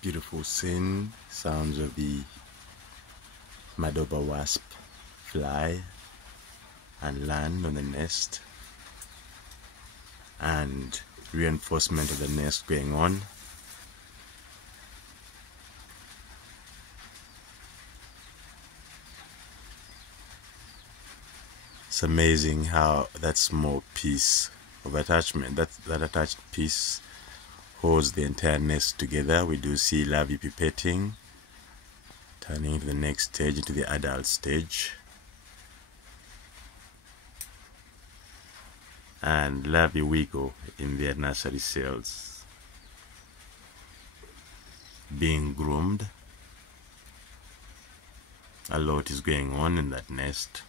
Beautiful scene, sounds of the dauber wasp fly and land on the nest, and reinforcement of the nest going on. It's amazing how that small piece of attachment, that attached piece, holds the entire nest together. We do see larvae pupating, turning into the next stage, into the adult stage, and larvae wiggle in their nursery cells, being groomed. A lot is going on in that nest.